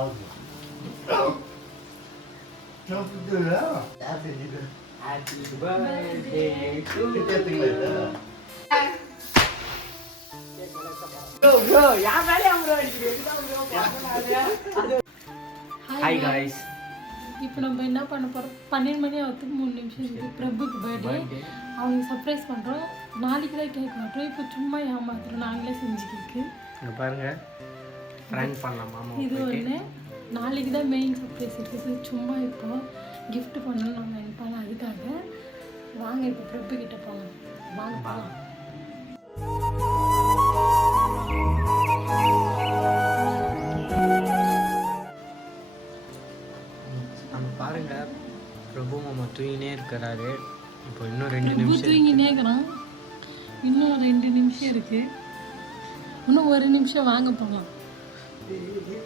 Happy birthday to you. Bro, யார் மேலயும் bro அடிக்கிறீங்க. Hi guys. இப்போ நம்ம என்ன பண்ண போகிறோம், 12 மணி ஆகிறதுக்கு 3 நிமிஷம் இருக்குது. பிரபுக்கு பர்த்டே, அவங்க சர்ப்ரைஸ் பண்ணுறோம். நாளைக்கு தான் கேக் மாட்டோம். இப்போ சும்மா ஏமாத்துறோம், நாங்களே செஞ்சு கேக்கு. இங்கே பாருங்கள், ஃப்ரெண்ட் பண்ணலாம் மாமா. இது ஒன்று, நாளைக்கு தான் மெயின் சர்ப்ரைஸ் இருக்குது. சும்மா இப்போ கிஃப்ட் பண்ணணும்னு நம்ம நினைப்பாங்க, அதுக்காக. வாங்க இப்போ பிரபு கிட்ட போகலாம். வாங்க போகலாம். பாருங்க, பிரபு மாமா தூங்கினே இருக்கிறாரு. இப்போ இன்னும் 2 நிமிஷம் தூங்கினே இருக்கிறான். இன்னும் 2 நிமிஷம் இருக்கு. இன்னும் 1 நிமிஷம் வாங்க போகலாம். இப்போ தெரியுது.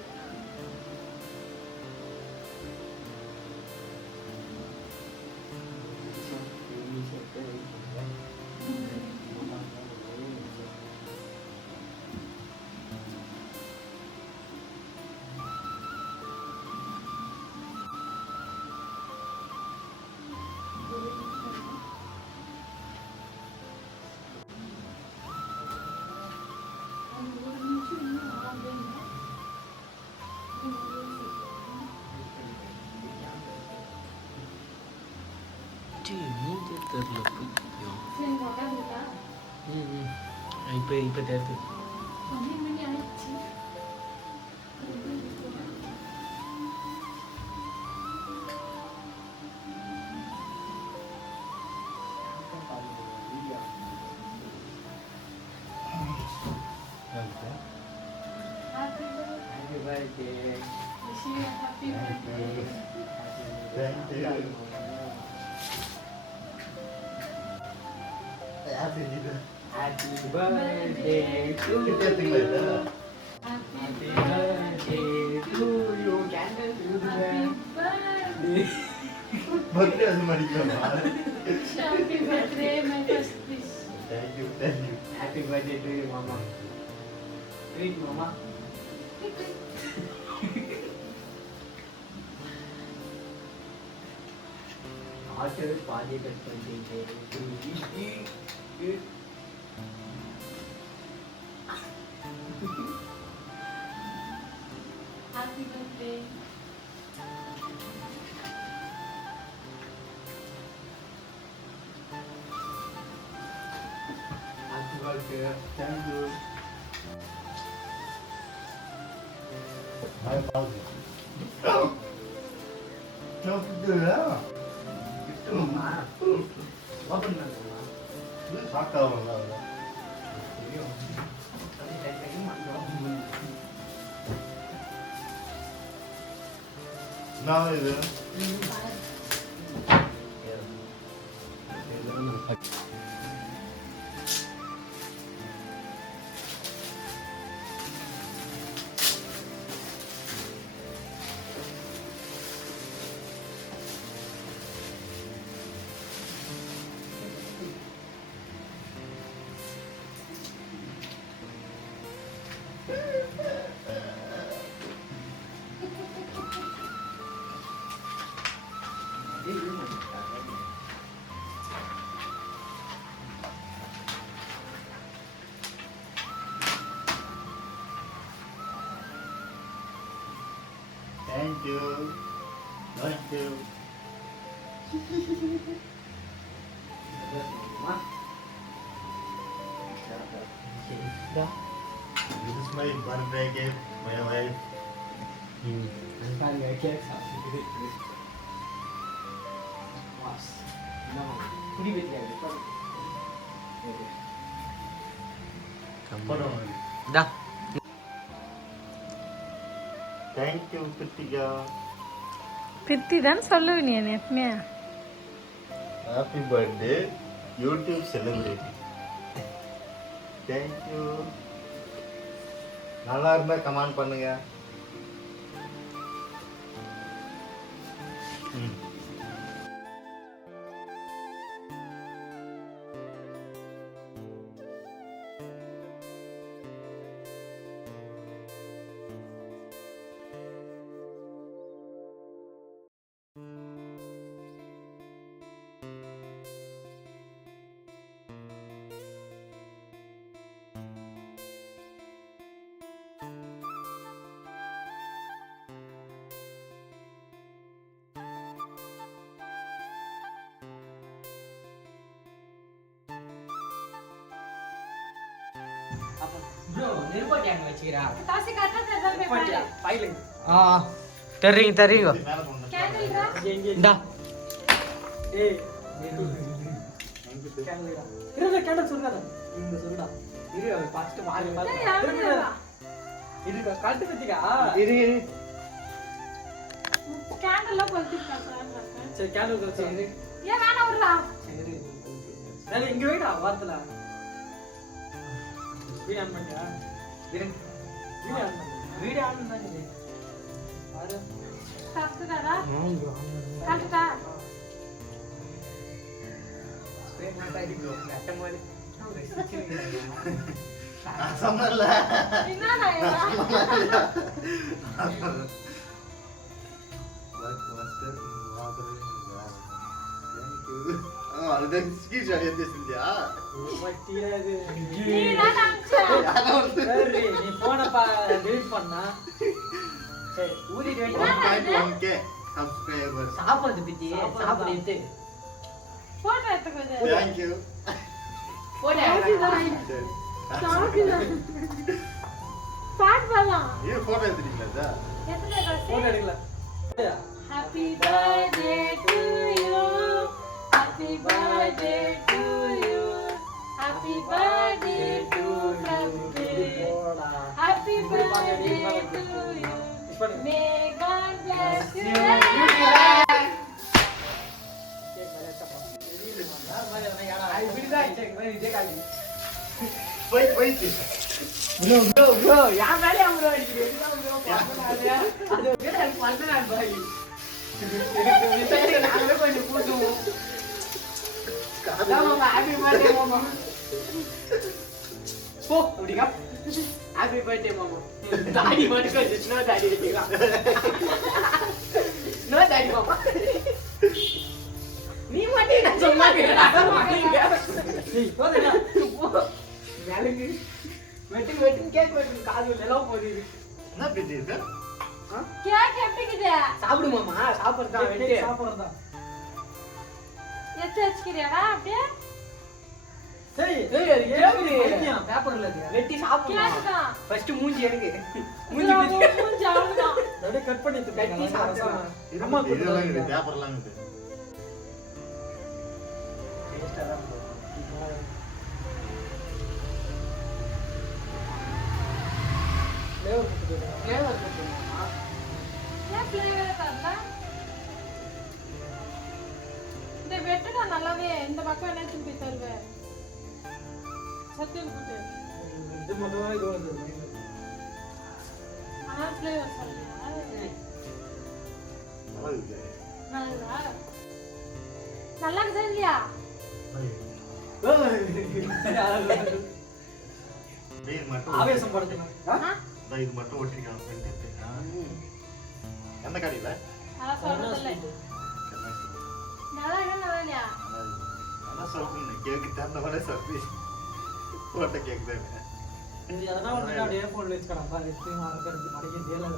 Happy birthday. Wish you a happy birthday. Thank you. Happy birthday to you. Happy birthday to you. Candle to the birthday. Birthday as madikama. Happy birthday, my first wish. Thank you, thank you. Happy birthday to you, mama. Great, mama. After party cut பண்ணிட்டே Happy birthday. Happy birthday. Thank you. Hai pausa. Não puder. Itu mah. Apa benar, mama? Lu sakal lah. Tadi saya pengen makan. Now இது Thank you. Thank you. This is my birthday gift, my wife. Sekarang gak kek satu. Mas, nama, kuri beti aja. Kamu. Dah. Thank you, Pritika. பித்தி தான் சொல்லுவேன் நீ எப்பவுமே. Happy birthday, YouTube celebrity. Thank you. நல்லா இருந்தா comment பண்ணுங்க. காசு கரெக்டா தரதான் போய் பாரு. தர்றீங்க மேல போங்க கேண்டில்ரா. இந்தா டேய் யாருடா? இரு கேண்டில்லாம் கொளுத்திருக்காங்க. ஏன் வேணாம் விடுறா. கரெக்டாடா? கரெக்டா? நான் சொன்னேன்ல என்னடா இவன்? அதுதான் ஸ்கிரீன்ஷாட் எடுத்து செஞ்சியா நீதான் அனுப்பிச்ச. சப்ஸ்கிரைபர்ஸ் போட்டோ எடுத்துக்கோது. தேங்க்யூ சாப்பிடுதான். பாட்டு பாடலாம். ஏன் போட்டோ எடுத்துட்டீங்களா சார் எத்தனை காசு? Happy birthday to you. Happy birthday to you. Happy birthday to Prabhu. Happy birthday to you. May God bless you. போயிட்டு Happy birthday, mama. Daddy, what is it? No, daddy. No, daddy, mama. நீ மட்டும் நான் சும்மா வெட்டு cake வெட்டு காது எல்லாம் போகுது என்ன பேச்சு இது கேக் எப்படிக்குது? சாப்பிடு மாமா சாப்பிடுறதா வெட்டு சாப்பிடுறதா எத்த வச்சுக்கிறியாடா அப்படியே? பேப்பர்ல வெட்டி சாப்பிடலாம் கேக்குதான். ஃபர்ஸ்ட் மூஞ்சி எடுக்கு மூஞ்சி அவ்வளவுதான். அப்படியே கட் பண்ணி கட்டி சாப்பிடலாம் அம்மா இதெல்லாம் இருக்குது பேப்பர்லாம் இருக்குது ஃப்ளேவர் போட்டுமா ஏன் flavor தரல? இந்த வெட்டுடா நல்லாவே. இந்த பக்கம் என்ன திருப்பி தருவேன்? சத்தியம் கூட்டு. இது மட்டும் இது வந்து ஆனா flavor சொல்லுங்க. நல்லா இருக்குது நல்லா நல்லா இருக்குதா இல்லையா? வெயில் மட்டும் ஆவேசம் படுத்துங்க இந்த இது மட்டும் ஒட்டிருக்காங்க எந்த கடையில நல்லா சொல்றதில்ல. நல்லா இருக்கா நல்லா இல்லையா? நல்லா சொல்றேன் கேக்கு தந்தவனே சர்வீஸ் போட்ட கேக் தானே இது அதனால வந்து அப்படியே போன் வெச்சுக்கலாம் பாரு ஸ்கிரீன் ஆர்டர் மடக்கி தேலல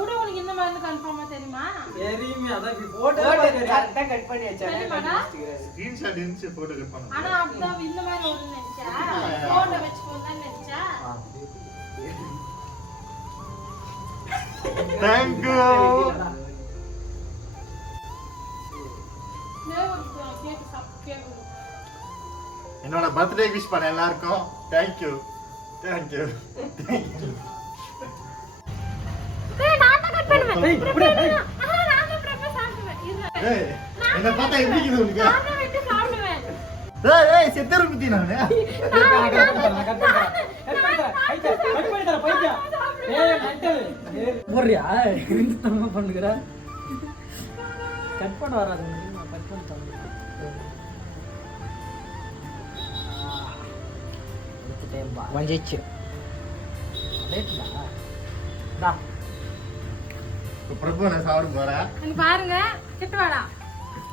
உடு உனக்கு இந்த மாதிரி கன்ஃபார்மா தெரியுமா? தெரியுமே அதான் இப்ப போட்டோ கரெக்ட்டா கட் பண்ணி தெரியுமாடா? வச்சானே ஸ்கிரீன்ஷாட் எடுத்து போட்டோ கட் பண்ணு ஆனா அப்பதான் இந்த மாதிரி ஒரு நினைச்சா போட்டோ வச்சுக்கோன்னு நினைச்சா. தேங்க் யூ கேக்கு கேக்கு என்னோட பர்த்டே விஷ் பண்ண எல்லாருக்கும் தேங்க் யூ டேய் நான் தான் கட் பண்ணுவேன். நான் தான் ப்ரப்போஸ் சாப்பிடுவேன். இரு. ஏய் என்ன பார்த்தா எப்படி இருக்குது உனக்கு நான் தான் வெட்டி சாப்பிடுவேன். ஏய் செத்தரு குத்தி நானே போறியா என்ன பண்ணுகிற கட் பண்ண வராது கட் பண்ண வந்துச்சு பிரபு நான் சாப்பிட போறேன் இங்க பாருங்க கிட்ட வாடா.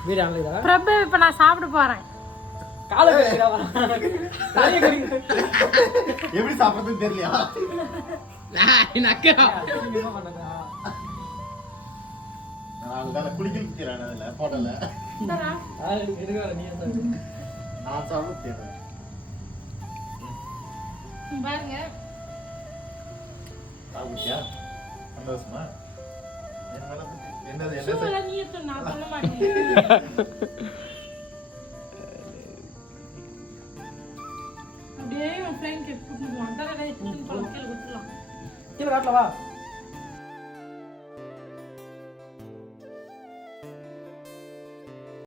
வீடு ஆன்லைன் பிரபு இப்ப நான் சாப்பிட போறேன். காலை கடிக்கிறா தலைய கடிக்கிற எப்படி சாப்பிடுறதுன்னு தெரியலையா நக்கறா என்ன பண்ணதா நான் குளிக்க குத்திறானே அதுல போடல இந்தடா. எடுக்க வர நீ சாப்பிடு நான் சாப்பிடுறேன் பாருங்க சாப்பிட்டியா சந்தோஷமா என்னது ஷூ எல்லாம் நீ எடுத்து நான் பண்ண மாட்டேன். அப்படியே உன் ஃப்ளைன் கேட் கூட்டிட்டு போவான். தர எடுத்துன்னு போலாம் கீழே கொடுத்துடலாம். கீழே காட்டல வா